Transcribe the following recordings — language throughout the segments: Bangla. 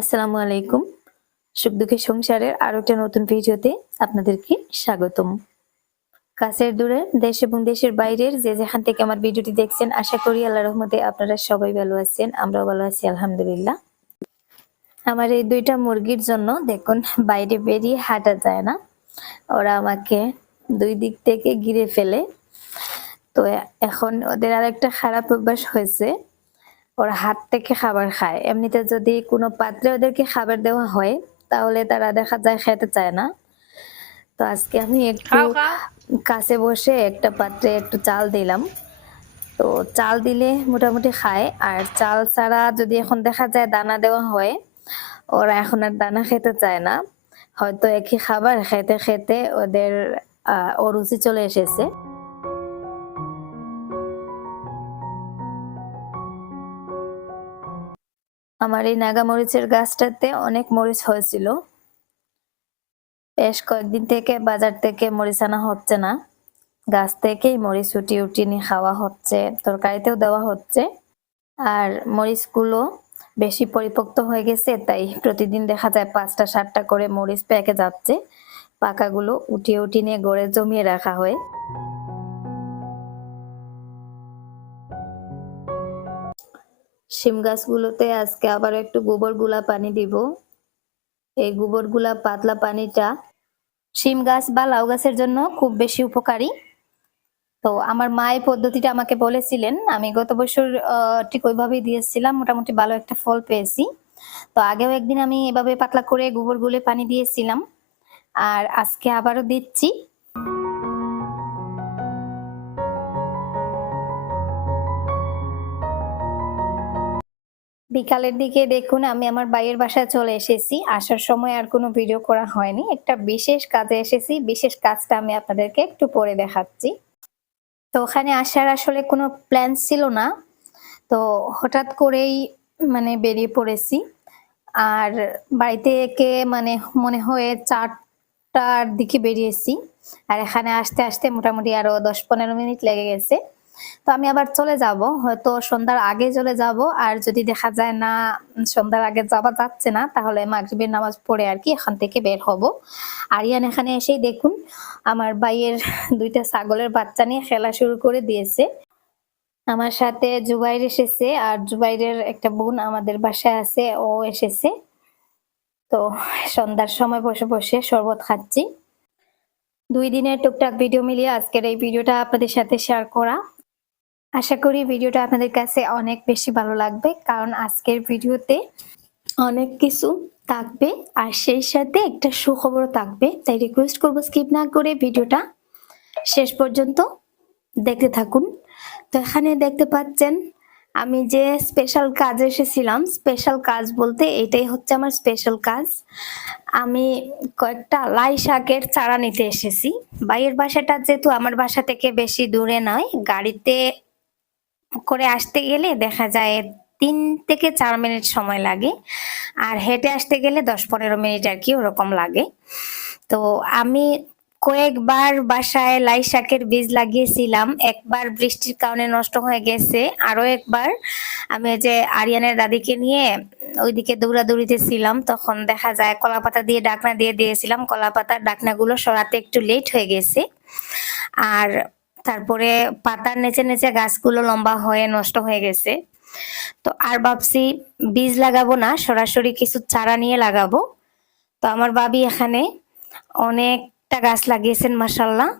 আসসালামু আলাইকুম। সুখ দুঃখের সংসারের আরও একটা নতুন ভিডিওতে আপনাদেরকে স্বাগতম। কাছের দূরে দেশ এবং দেশের বাইরের যে যেখান থেকে আমার ভিডিওটি দেখছেন, আশা করি আল্লাহ রহমতে আপনারা সবাই ভালো আছেন, আমরাও ভালো আছি, আলহামদুলিল্লাহ। আমার এই দুইটা মুরগির জন্য দেখুন, বাইরে বেরিয়ে হাঁটা যায় না। ওরা আমাকে দুই দিক থেকে ঘিরে ফেলে। তো এখন ওদের আর একটা খারাপ অভ্যাস হয়েছে। ওরা হাত থেকে খাবার খায়। এমনিতে যদি কোনো পাত্রে ওদেরকে খাবার দেওয়া হয় তাহলে তারা দেখা যায় খেতে চায় না। তো আজকে আমি একটু কাছে বসে একটা পাত্রে একটু চাল দিলাম। তো চাল দিলে মোটামুটি খায়। আর চাল ছাড়া যদি এখন দেখা যায় দানা দেওয়া হয় ওরা এখন আর দানা খেতে চায় না। হয়তো একই খাবার খেতে খেতে ওদের আহ অরুচি চলে এসেছে। আমার এই নাগা মরিচের গাছটাতে অনেক মরিচ হয়েছিল। বেশ কয়েকদিন থেকে বাজার থেকে মরিচ আনা হচ্ছে না। গাছ থেকেই মরিচ উটি উটি নিয়ে খাওয়া হচ্ছে, তরকারিতেও দেওয়া হচ্ছে। আর মরিচগুলো বেশি পরিপক্ত হয়ে গেছে, তাই প্রতিদিন দেখা যায় পাঁচটা, সাতটা করে মরিচ পেকে যাচ্ছে। পাকাগুলো উঠিয়ে উঠিয়ে গড়ে জমিয়ে রাখা হয়। শিম গাছগুলোতে আজকে আবার একটু গোবরগুলা পানি দিব। এই গোবরগুলা পাতলা পানিটা শিম গাছ বা লাউ গাছের জন্য খুব বেশি উপকারী। তো আমার মা এই পদ্ধতিটা আমাকে বলেছিলেন। আমি গত বছর ঠিক ওইভাবেই দিয়েছিলাম। মোটামুটি ভালো একটা ফল পেয়েছি। তো আগেও একদিন আমি এভাবে পাতলা করে গোবর গুলে পানি দিয়েছিলাম। আর আজকে আবারও দিচ্ছি। বিকালের দিকে দেখুন, আমি আমার বাইয়ের বাসায় চলে এসেছি। আসার সময় আর কোনো ভিডিও করা হয়নি। একটা বিশেষ কাজে এসেছি। বিশেষ কাজটা আমি আপনাদেরকে একটু পরে দেখাচ্ছি। তো ওখানে আসার আসলে কোনো প্ল্যান ছিল না। তো হঠাৎ করেই মানে বেরিয়ে পড়েছি। আর বাড়িতে একে মানে মনে হয় চারটার দিকে বেরিয়েছি। আর এখানে আসতে আসতে মোটামুটি আরও দশ পনেরো মিনিট লেগে গেছে। তো আমি আবার চলে যাব। হয়তো সন্ধ্যার আগে চলে যাব। আর যদি দেখা যায় না, সন্ধ্যার আগে যাওয়া যাচ্ছে না, তাহলে মাগরিবের নামাজ পড়ে আর কি এখান থেকে বের হব। আরিয়ান এখানে এসেই দেখুন, আমার ভাইয়ের দুইটা ছাগলের বাচ্চা নিয়ে খেলা শুরু করে দিয়েছে। আমার সাথে জুবাইর এসেছে, আর জুবাইরের একটা বোন আমাদের বাসায় আছে, ও এসেছে। তো সন্ধ্যার সময় বসে বসে শরবত খাচ্ছি। দুই দিনের টুকটাক ভিডিও মিলিয়ে আজকের এই ভিডিওটা আপনাদের সাথে শেয়ার করা। আশা করি ভিডিওটা আপনাদের কাছে অনেক বেশি ভালো লাগবে, কারণ আজকের ভিডিওতে অনেক কিছু থাকবে আর সেই সাথে একটা সুখবরও থাকবে। তাই রিকোয়েস্ট করব স্কিপ না করে ভিডিওটা শেষ পর্যন্ত দেখতে থাকুন। তো এখানে দেখতে পাচ্ছেন, আমি যে স্পেশাল কাজে এসেছিলাম স্পেশাল কাজ বলতে এটাই হচ্ছে আমার স্পেশাল কাজ। আমি কয়েকটা লাই শাকের চারা নিতে এসেছি। বাইয়ের বাসাটা যেহেতু আমার বাসা থেকে বেশি দূরে নয়, গাড়িতে করে আসতে গেলে দেখা যায় তিন থেকে চার মিনিট সময় লাগে। আর হেঁটে আসতে গেলে দশ পনেরো মিনিট আর কি ওরকম লাগে। তো আমি কয়েকবার বাসায় লাই শাকের বীজ লাগিয়েছিলাম। একবার বৃষ্টির কারণে নষ্ট হয়ে গেছে। আরও একবার আমি যে আরিয়ানের দাদিকে নিয়ে ওইদিকে দৌড়াদৌড়িতে ছিলাম। তখন দেখা যায় কলা পাতা দিয়ে ডাকনা দিয়ে দিয়েছিলাম। কলা পাতার ডাকনাগুলো সরাতে একটু লেট হয়ে গেছে। আর তারপরে পাতার নিচে নেচে গাছগুলো লম্বা হয়ে নষ্ট হয়ে গেছে। তো আর ভাবছি বীজ লাগাবো না, সরাসরি কিছু চারা নিয়ে লাগাবো। তো আমার বাবি এখানে অনেকটা গাছ লাগিয়েছেন মাসাল্লাহ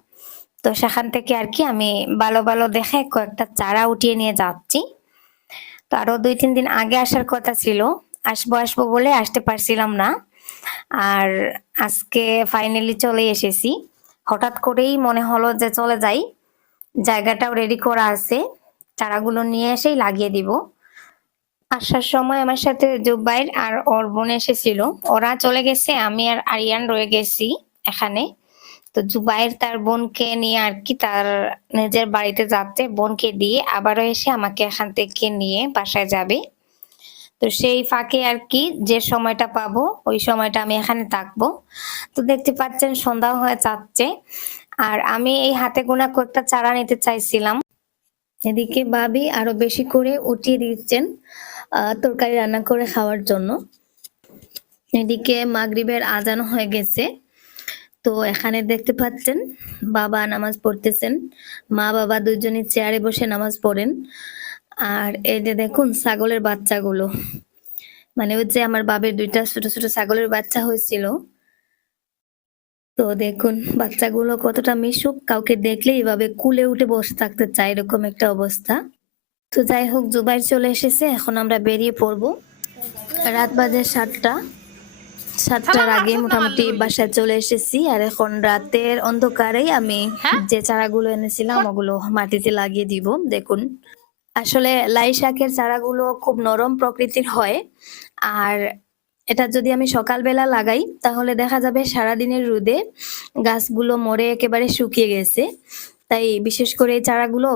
তো সেখান থেকে আর কি আমি ভালো ভালো দেখে কয়েকটা চারা উঠিয়ে নিয়ে যাচ্ছি। তো আরও দুই তিন দিন আগে আসার কথা ছিল, আসব আসব বলে আসতে পারছিলাম না। আর আজকে ফাইনালি চলে এসেছি। হঠাৎ করেই মনে হলো যে চলে যাই। জায়গাটাও রেডি করা আছে। চারাগুলো নিয়ে এসেই লাগিয়ে দিব। আসার সময় আমার সাথে জুবাইর আর ওর বোন এসেছিল। ওরা চলে গেছে, আমি আর আরিয়ান রয়ে গেছি এখানে। তো জুবাইর তার বোনকে নিয়ে আর কি, তার নিজের বাড়িতে যাচ্ছে, বোনকে দিয়ে আবারও এসে আমাকে এখান থেকে নিয়ে বাসায় যাবে। তো সেই ফাঁকে আর কি, যে সময়টা পাবো, ওই সময়টা আমি এখানে থাকব। তো দেখতে পাচ্ছেন সন্ধ্যা হয়ে যাচ্ছে। আর আমি এই হাতে গোনা কয়েকটা চারা নিতে চাইছিলাম। এদিকে বাবি আরও বেশি করে উঠিয়ে দিচ্ছেন তরকারি রান্না করে খাওয়ার জন্য। এদিকে মাগরিবের আজান হয়ে গেছে। তো এখানে দেখতে পাচ্ছেন, বাবা নামাজ পড়তেছেন। মা বাবা দুজনে চেয়ারে বসে নামাজ পড়েন। আর এই যে দেখুন, ছাগলের বাচ্চাগুলো। মানে ওই যে আমার বাবের দুইটা ছোট ছোট ছাগলের বাচ্চা হয়েছিল। তো দেখুন বাচ্চাগুলো কতটা মিশুক কাউকে দেখলে এভাবে কুলে উঠে বসে থাকতে চায় এরকম একটা অবস্থা। তো যাই হোক জুবাইর চলে এসেছে এখন আমরা বেরিয়ে পড়ব। রাত বাজে সাতটা। সাতটার আগে মোটামুটি বাসায় চলে এসেছি আর এখন রাতের অন্ধকারেই আমি হ্যাঁ? যে চারাগুলো এনেছিলাম ওগুলো মাটিতে লাগিয়ে দিব। দেখুন আসলে লাই শাকের চারাগুলো খুব নরম প্রকৃতির হয় আর এটা যদি আমি সকালবেলা লাগাই, তাহলে দেখা যাবে সারাদিনের রোদে গাছগুলো মরে একেবারে শুকিয়ে গেছে। তাই বিশেষ করে এই চারাগুলো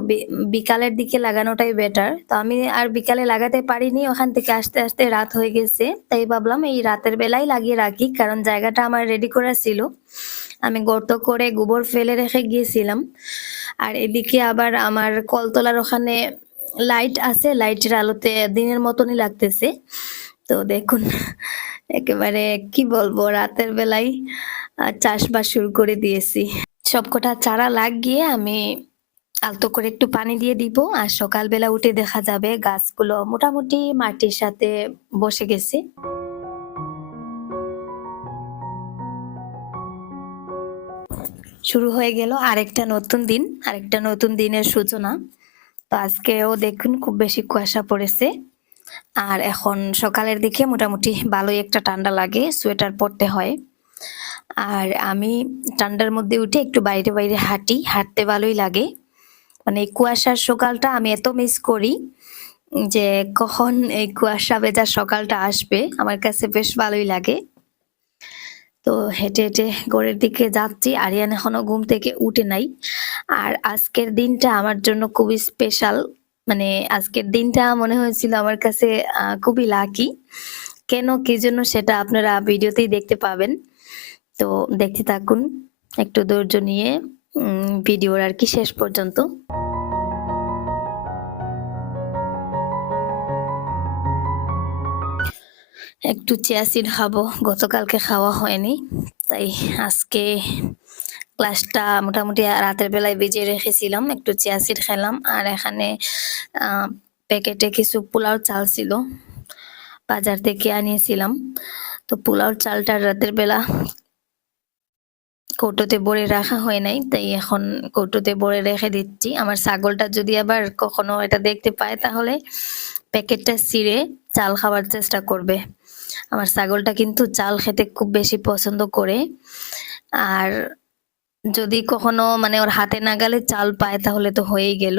বিকালের দিকে লাগানোটাই বেটার তো আমি আর বিকালে লাগাতে পারিনি, ওখান থেকে আস্তে আস্তে রাত হয়ে গেছে। তাই ভাবলাম এই রাতের বেলায় লাগিয়ে রাখি, কারণ জায়গাটা আমার রেডি করা ছিল। আমি গর্ত করে গোবর ফেলে রেখে গিয়েছিলাম। আর এদিকে আবার আমার কলতলার ওখানে লাইট আছে লাইটের আলোতে দিনের মতনই লাগতেছে। তো দেখুন, একেবারে কি বলব, রাতের বেলায় চাষবাস শুরু করে দিয়েছি। সবকটা চারা লাগিয়ে আমি আলতো করে একটু পানি দিয়ে দিব, আর সকালবেলা উঠে দেখা যাবে গাছগুলো মোটামুটি মাটির সাথে বসে গেছে। শুরু হয়ে গেল আরেকটা নতুন দিন, আরেকটা নতুন দিনের সূচনা। তো আজকেও দেখুন, খুব বেশি কুয়াশা পড়েছে। আর এখন সকালের দিকে মোটামুটি ভালোই একটা ঠান্ডা লাগে, সোয়েটার পরতে হয়। আর আমি ঠান্ডার মধ্যে উঠে একটু বাইরে বাইরে হাঁটি, হাঁটতে ভালোই লাগে। মানে কুয়াশার সকালটা আমি এত মিস করি যে কখন এই কুয়াশা ভেজা সকালটা আসবে, আমার কাছে বেশ ভালোই লাগে। তো হেঁটে হেঁটে ঘরের দিকে যাচ্ছি, আরিয়ান এখনও ঘুম থেকে উঠে নাই। আর আজকের দিনটা আমার জন্য খুবই স্পেশাল মানে আজকের দিনটা মনে হয়েছিল আমার কাছে খুবই লাকি কেন কি জন্য সেটা আপনারা ভিডিওতেই দেখতে পাবেন। তো দেখতে থাকুন, একটু ধৈর্য নিয়ে ভিডিওর আর কি শেষ পর্যন্ত। একটু চিয়াসিড খাব, গতকালকে খাওয়া হয়নি, তাই আজকে ক্লাসটা মোটামুটি রাতের বেলায় বেজে রেখেছিলাম, একটু চিয়াসিড খেলাম, আর এখানে প্যাকেটে কিছু পোলাও চাল ছিল, বাজার থেকে আনিয়েছিলাম। তো পোলাও চালটা রাতের বেলা কৌটোতে ভরে রাখা হয় নাই, তাই এখন কৌটোতে ভরে রেখে দিচ্ছি। আমার ছাগলটা যদি আবার কখনো এটা দেখতে পায়, তাহলে প্যাকেটটা ছিঁড়ে চাল খাওয়ার চেষ্টা করবে। আমার ছাগলটা কিন্তু চাল খেতে খুব বেশি পছন্দ করে, আর যদি কখনো মানে ওর হাতে নাগালে চাল পায়, তাহলে তো হয়েই গেল।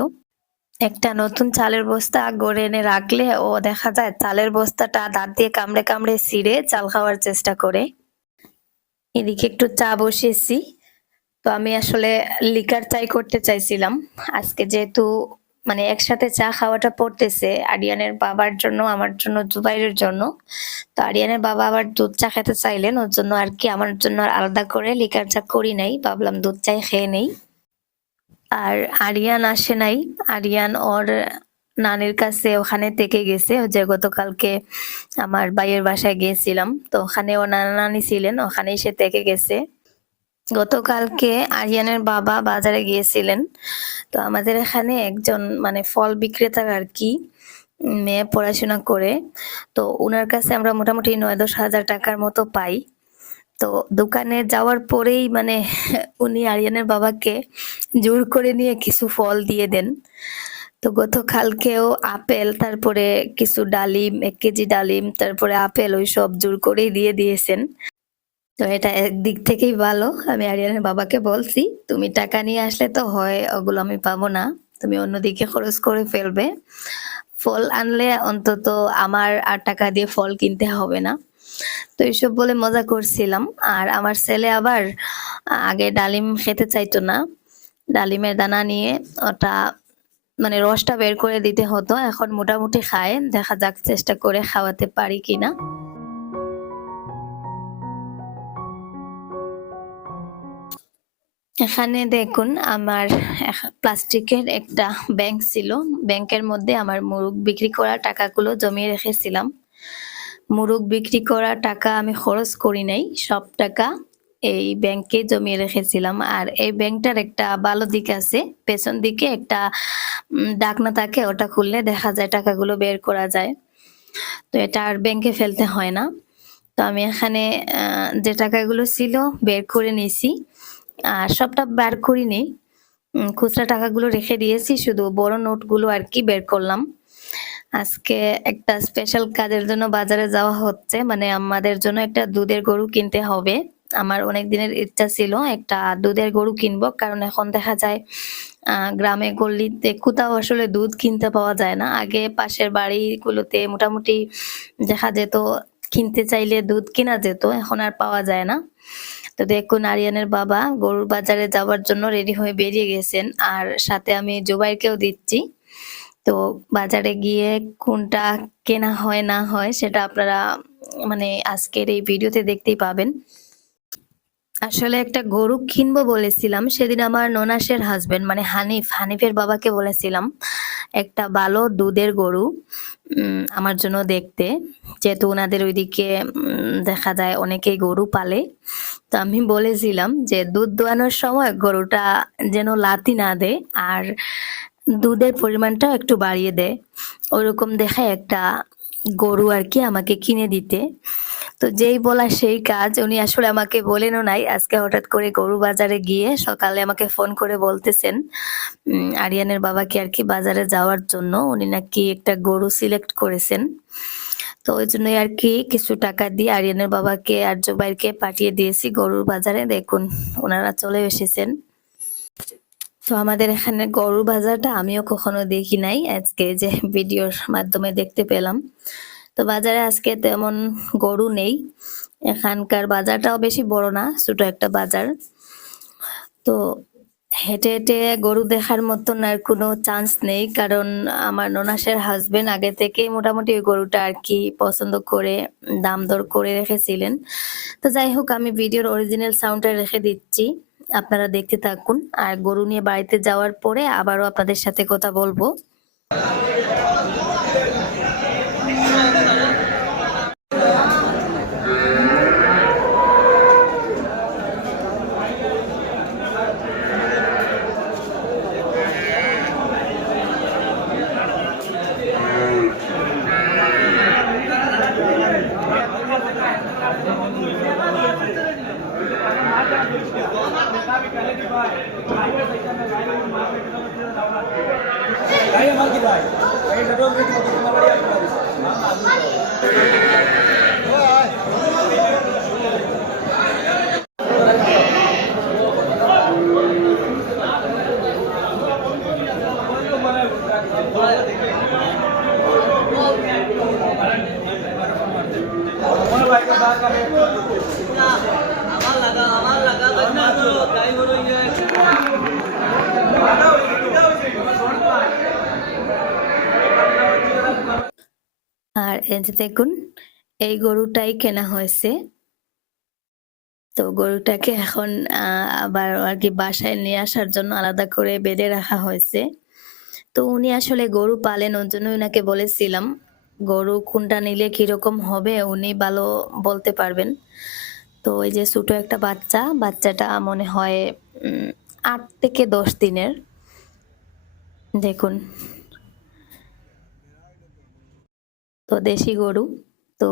একটা নতুন চালের বস্তা গড়ে এনে রাখলে ও দেখা যায় চালের বস্তাটা দাঁত দিয়ে কামড়ে কামড়ে ছিঁড়ে চাল খাওয়ার চেষ্টা করে। এদিকে একটু চা বসিয়েছি। তো আমি আসলে লিকার চাই করতে চাইছিলাম। আজকে যেহেতু মানে একসাথে চা খাওয়াটা পড়তেছে। আরিয়ানের বাবার জন্য, আমার জন্য জুবাইরের জন্য। তো আরিয়ানের বাবা আবার দুধ চা খেতে চাইলেন, ওর জন্য আর কি, আমার জন্য আলাদা করে লিকার চা করি নাই, ভাবলাম দুধ চাই খেয়ে নেই। আর আরিয়ান আসে নাই। আরিয়ান ওর নানির কাছে ওখানে থেকে গেছে, যে গতকালকে আমার ভাইয়ের বাসায় গিয়েছিলাম। তো ওখানে ও নানা নানি ছিলেন, ওখানেই সে থেকে গেছে। গতকালকে আরিয়ানের বাবা বাজারে গিয়েছিলেন। তো আমাদের এখানে একজন মানে ফল বিক্রেতার আর কি মেয়ে পড়াশোনা করে। তো ওনার কাছে আমরা মোটামুটি নয় দশ হাজার টাকার মতো পাই। তো দোকানে যাওয়ার পরেই মানে উনি আরিয়ানের বাবাকে জোর করে নিয়ে কিছু ফল দিয়ে দেন। তো গতকালকেও আপেল, তারপরে কিছু ডালিম, এক কেজি ডালিম, তারপরে আপেল ওই সব জোর করেই দিয়ে দিয়েছেন। তো এটা একদিক থেকেই ভালো। আমি আরিয়ানের বাবাকে বলছি, তুমি টাকা নিয়ে আসলে তো হয়, ওগুলো আমি পাবো না। তুমি অন্যদিকে খরচ করে ফেলবে। ফল আনলে অন্তত আমার আর টাকা দিয়ে ফল কিনতে হবে না। তো এইসব বলে মজা করছিলাম। আর আমার ছেলে আবার, আগে ডালিম খেতে চাইতো না। ডালিমের দানা নিয়ে ওটা মানে রসটা বের করে দিতে হতো। এখন মোটামুটি খায়। দেখা যাক চেষ্টা করে খাওয়াতে পারি কিনা। এখানে দেখুন আমার প্লাস্টিকের একটা ব্যাংক ছিল। ব্যাংকের মধ্যে আমার মুরগ বিক্রি করা টাকাগুলো জমিয়ে রেখেছিলাম। মুরগ বিক্রি করা টাকা আমি খরচ করি নাই, সব টাকা এই ব্যাংকে জমিয়ে রেখেছিলাম। আর এই ব্যাংকটার একটা ভালো দিক আছে, পেছন দিকে একটা ডাকনা থাকে, ওটা খুললে দেখা যায় টাকাগুলো বের করা যায়। তো এটা আর ব্যাংকে ফেলতে হয় না। তো আমি এখানে যে টাকাগুলো ছিল বের করে নিয়েছি। আর সবটা বার করিনি। খুচরা টাকাগুলো রেখে দিয়েছি, শুধু বড় নোটগুলো আর কি বের করলাম। আজকে একটা স্পেশাল কাজের জন্য বাজারে যাওয়া হচ্ছে মানে আমাদের জন্য একটা দুধের গরু কিনতে হবে। আমার অনেক দিনের ইচ্ছা ছিল একটা দুধের গরু কিনবো, কারণ এখন দেখা যায় গ্রামে গল্লিতে কোথাও আসলে দুধ কিনতে পাওয়া যায় না। আগে পাশের বাড়িগুলোতে মোটামুটি দেখা যেত, কিনতে চাইলে দুধ কেনা যেত, এখন আর পাওয়া যায় না। তো দেখুন, আরিয়ানের বাবা গরুর বাজারে যাওয়ার জন্য রেডি হয়ে বেরিয়ে গেছেন। আর সাথে আমি জুবাইরকেও দিচ্ছি। তো বাজারে গিয়ে কোনটা কেনা হয়, না হয় সেটা আপনারা মানে আজকের এই ভিডিওতে দেখতেই পাবেন। আসলে একটা গরু কিনবো বলেছিলাম, সেদিন আমার ননাসের হাজবেন্ড মানে হানিফ, হানিফের বাবাকে বলেছিলাম, একটা ভালো দুধের গরু আমার জন্য দেখতে। যেহেতু ওনাদের ওইদিকে দেখা যায় অনেকেই গরু পালে। তো আমি বলেছিলাম যে দুধ দোয়ানোর সময় গরুটা যেন লাতি না দেয় আর দুধের পরিমাণটা একটু বাড়িয়ে দেয়। ওরকম দেখে একটা গরু আর কি আমাকে কিনে দিতে। তো যেই বলা সেই কাজ উনি আসলে আমাকে বলেনও নাই। আজকে হঠাৎ করে গরু বাজারে গিয়ে সকালে আমাকে ফোন করে বলতেছেন আরিয়ানের বাবাকে আর কি বাজারে যাওয়ার জন্য। উনি নাকি একটা গরু সিলেক্ট করেছেন। তো ওই জন্যই আর কি কিছু টাকা দিয়ে আরিয়ানের বাবাকে আর জুবাইরকে পাঠিয়ে দিয়েছি গরুর বাজারে। দেখুন, ওনারা চলে এসেছেন। তো আমাদের এখানে গরুর বাজারটা আমিও কখনো দেখি নাই। আজকে যে ভিডিওর মাধ্যমে দেখতে পেলাম। তো বাজারে আজকে তেমন গরু নেই। এখানকার বাজারটাও বেশি বড় না, ছোট একটা বাজার। তো হেঁটে হেঁটে গরু দেখার মতন আর কোনো চান্স নেই। কারণ আমার ননাসের হাজবেন্ড আগে থেকেই মোটামুটি ওই গরুটা আর কি পছন্দ করে, দাম দর করে রেখেছিলেন। তো যাই হোক, আমি ভিডিওর অরিজিনাল সাউন্ডটা রেখে দিচ্ছি। আপনারা দেখতে থাকুন। আর গরু নিয়ে বাড়িতে যাওয়ার পরে আবারও আপনাদের সাথে কথা বলব। গাড়ি আমার কি ভাই গাড়িটা রোজ দেখি তোমার বাড়ি আর এই যে দেখুন, এই গরুটাই কেনা হয়েছে। তো গরুটাকে এখন আবার আর কি বাসায় নিয়ে আসার জন্য আলাদা করে বেঁধে রাখা হয়েছে। তো উনি আসলে গরু পালেন, ওর জন্য ওনাকে বলেছিলাম। গরু কোনটা নিলে কীরকম হবে উনি ভালো বলতে পারবেন। তো ওই যে ছোট একটা বাচ্চা, বাচ্চাটা মনে হয় আট থেকে দশ দিনের। দেখুন। তো দেশি গরু, তো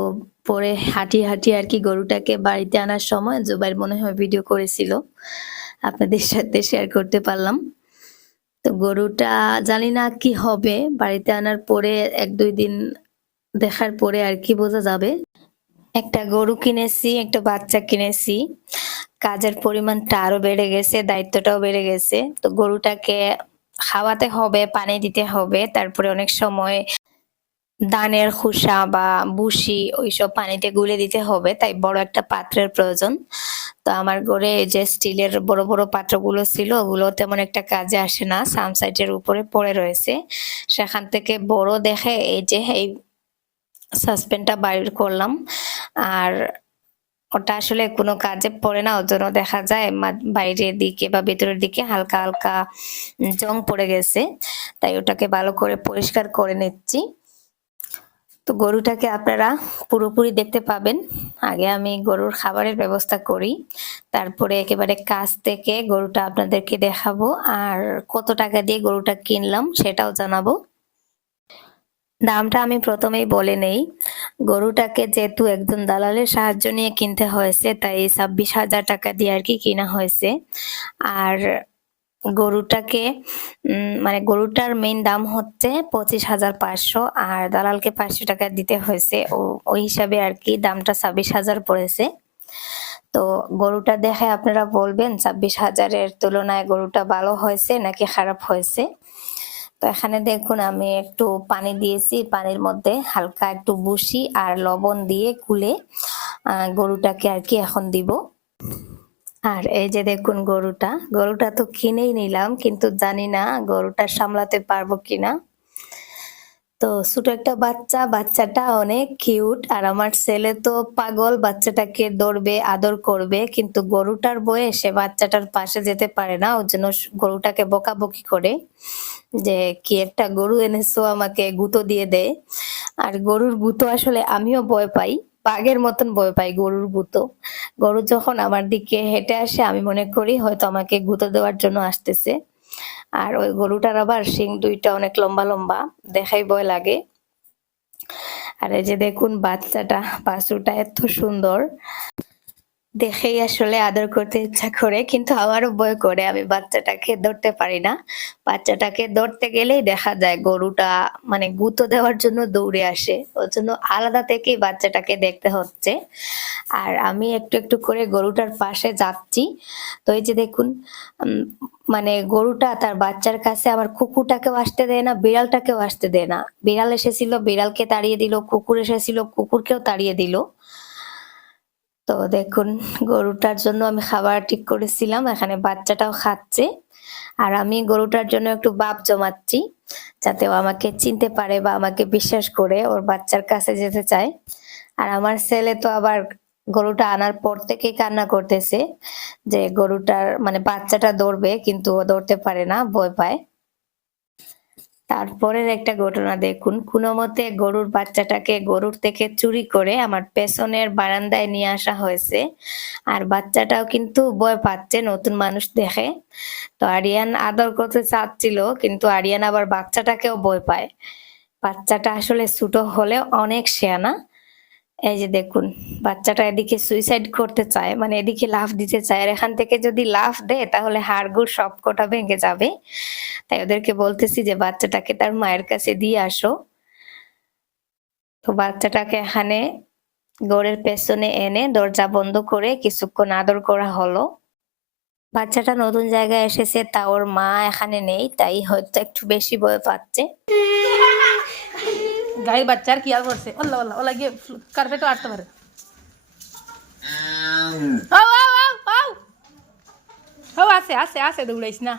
পরে হাঁটি হাঁটিয়ে আর কি গরুটাকে বাড়িতে আনার সময় জুবাইর মনে হয় ভিডিও করেছিল, আপনাদের সাথে শেয়ার করতে পারলাম। তো গরুটা জানি না কি হবে, বাড়িতে আনার পরে এক দুই দিন দেখার পরে আর কি বোঝা যাবে। একটা গরু কিনেছি, একটা বাচ্চা কিনেছি। কাজের পরিমাণটা আরও বেড়ে গেছে, দায়িত্বটাও বেড়ে গেছে। তো গরুটাকে খাওয়াতে হবে, পানি দিতে হবে, তারপরে অনেক সময় দানের খোসা বা বুসি ওইসব পানিতে গুলে দিতে হবে, তাই বড় একটা পাত্রের প্রয়োজন। তো আমার ঘরে যে স্টিলের বড় বড় পাত্রগুলো ছিল, ওগুলো তেমন একটা কাজে আসে না সানসাইটের উপরে পড়ে রয়েছে। সেখান থেকে বড় দেখে এই যে এই সাসপেনটা বাইর করলাম। আর ওটা আসলে কোনো কাজে পড়ে না, ওর জন্য দেখা যায় বাইরের দিকে বা ভেতরের দিকে হালকা হালকা জং পড়ে গেছে। তাই ওটাকে ভালো করে পরিষ্কার করে নিচ্ছি। তো গরুটাকে আপনারা পুরোপুরি দেখতে পাবেন। আগে আমি গরুর খাবারের ব্যবস্থা করি। তারপরে একেবারে কাছ থেকে গরুটা আপনাদেরকে দেখাবো। আর কত টাকা দিয়ে গরুটা কিনলাম সেটাও জানাব। দামটা আমি প্রথমেই বলে নেই। গরুটাকে যেহেতু একজন দালালের সাহায্য নিয়ে কিনতে হয়েছে, তাই ছাব্বিশ হাজার টাকা দিয়ে আর কি কিনা হয়েছে। আর গরুটাকে মানে গরুটার মেইন দাম হচ্ছে পঁচিশ হাজার পাঁচশো, আর দালালকে পাঁচশো টাকা দিতে হয়েছে। ও, ওই হিসাবে আর কি দামটা ছাব্বিশ হাজার পড়েছে। তো গরুটা দেখে আপনারা বলবেন, ছাব্বিশ হাজারের তুলনায় গরুটা ভালো হয়েছে নাকি খারাপ হয়েছে? তো এখানে দেখুন আমি একটু পানি দিয়েছি, পানির মধ্যে হালকা একটু বুসি আর লবণ দিয়ে কুলে গরুটাকে আর কি এখন দিব। আর এই যে দেখুন গরুটা গরুটা তো কিনেই নিলাম কিন্তু জানি না গরুটা সামলাতে পারব কিনা। তো ছোট একটা বাচ্চা, বাচ্চাটা অনেক কিউট আর আমার ছেলে তো পাগল, বাচ্চাটাকে ধরবে, আদর করবে কিন্তু গরুটার বয়ে বয়সে বাচ্চাটার পাশে যেতে পারে না ওর জন্য গরুটাকে বকাবকি করে। যে কি একটা গরু এনেছো, আমাকে গুঁতো দিয়ে দেয় আর গরুর গুঁতো আসলে আমিও ভয় পাই, বাঘের মতন ভয় পাই গরুর গুঁতো। গরু যখন আমার দিকে হেঁটে আসে, আমি মনে করি হয়তো আমাকে গুঁতো দেওয়ার জন্য আসতেছে। আর ওই গরুটার আবার শিং দুইটা অনেক লম্বা লম্বা দেখাই ভয় লাগে। আর এই যে দেখুন, বাচ্চাটা, বাছুরটা এত সুন্দর। দেখেই আসলে আদর করতে ইচ্ছা করে, কিন্তু আমারও ভয় করে আমি বাচ্চাটাকে ধরতে পারি না। বাচ্চাটাকে ধরতে গেলেই দেখা যায় গরুটা মানে গুঁতো দেওয়ার জন্য দৌড়ে আসে। ওর জন্য আলাদা থেকেই বাচ্চাটাকে দেখতে হচ্ছে। আর আমি একটু একটু করে গরুটার পাশে যাচ্ছি। তো এই যে দেখুন মানে গরুটা তার বাচ্চার কাছে আবার কুকুরটাকেও আসতে দেয় না, বিড়ালটাকেও আসতে দেয় না। বিড়াল এসেছিল, বিড়ালকে তাড়িয়ে দিল, কুকুর এসেছিল, কুকুরকেও তাড়িয়ে দিল। তো দেখুন, গরুটার জন্য আমি খাবার ঠিক করেছিলাম, এখানে বাচ্চাটাও খাচ্ছে। আর আমি গরুটার জন্য একটু বাপ জমাচ্ছি, যাতে ও আমাকে চিনতে পারে বা আমাকে বিশ্বাস করে, ওর বাচ্চার কাছে যেতে চায়। আর আমার ছেলে তো আবার গরুটা আনার পর থেকে কান্না করতেছে, যে গরুটার মানে বাচ্চাটা দৌড়বে কিন্তু ও দৌড়তে পারে না, ভয় পায়। তারপরের একটা ঘটনা দেখুন। কোনো মতে গরুর বাচ্চাটাকে গরুর থেকে চুরি করে আমার পেছনের বারান্দায় নিয়ে আসা হয়েছে। আর বাচ্চাটাও কিন্তু ভয় পাচ্ছে, নতুন মানুষ দেখে। তো আরিয়ান আদর করতে চাচ্ছিল, কিন্তু আরিয়ান আবার বাচ্চাটাকেও ভয় পায়। বাচ্চাটা আসলে ছোট হলে অনেক শেয়ানা। এই যে দেখুন, বাচ্চাটা এদিকে সুইসাইড করতে চায় মানে এদিকে লাফ দিতে চায়, আর এখান থেকে যদি লাফ দেয়, তাহলে হাড়গুড় সব কটা ভেঙে যাবে। তাই ওদেরকে বলতেছি যে, বাচ্চাটাকে তার মায়ের কাছে দিয়ে আসো। তো বাচ্চাটাকে এখানে গড়ের পেছনে এনে দরজা বন্ধ করে কিছুক্ষণ আদর করা হলো। বাচ্চাটা নতুন জায়গায় এসেছে, তা ওর মা এখানে নেই, তাই হয়তো একটু বেশি ভয় পাচ্ছে। গাই বাচ্চার কি আর করছে? ওল্লা ওল্লা ওলা গিয়ে কার্পেটও আটতে পারে। আও আও আও আও। আও আছে আছে আছে দৌড়াইস না।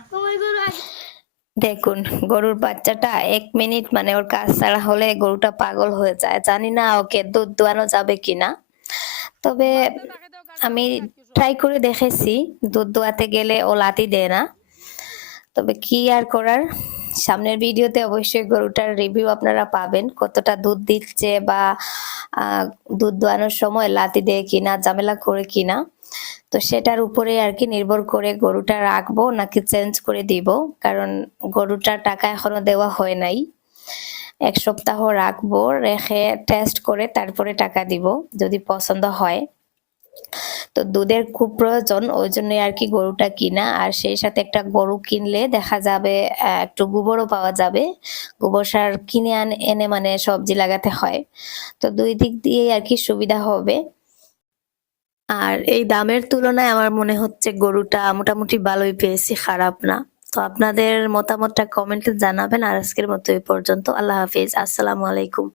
দেখুন গরুর বাচ্চাটা এক মিনিট মানে ওর কাজ ছাড়া হলে গরুটা পাগল হয়ে যায়। জানি না ওকে দুধ দোয়ানো যাবে কিনা। তবে আমি ট্রাই করে দেখেছি দুধ দোয়াতে গেলে ও লাতি দেয় না। তবে কি আর করার? সামনের ভিডিওতে অবশ্যই গরুটার রিভিউ আপনারা পাবেন। কতটা দুধ দিচ্ছে বা দুধ দোয়ানোর সময় লাতি দেয় কিনা, ঝামেলা করে কিনা, তো সেটার উপরে আর কি নির্ভর করে গরুটা রাখব নাকি চেঞ্জ করে দিব, কারণ গরুটার টাকা এখনও দেওয়া হয় নাই। এক সপ্তাহ রাখব, রেখে টেস্ট করে তারপরে টাকা দিব, যদি পছন্দ হয়। তো দুধের খুব প্রয়োজন। ওই জন্যই আর কি গরুটা কিনা। আর সেই সাথে একটা গরু কিনলে দেখা যাবে একটু গোবরও পাওয়া যাবে। গোবর সার কিনে আন, এনে মানে সবজি লাগাতে হয়। তো দুই দিক দিয়ে আর কি সুবিধা হবে। আর এই দামের তুলনায় আমার মনে হচ্ছে গরুটা মোটামুটি ভালোই পেয়েছি, খারাপ না। তো আপনাদের মতামতটা কমেন্টে জানাবেন। আর আজকের মতো এই পর্যন্ত। আল্লাহ হাফিজ। আসসালামু আলাইকুম।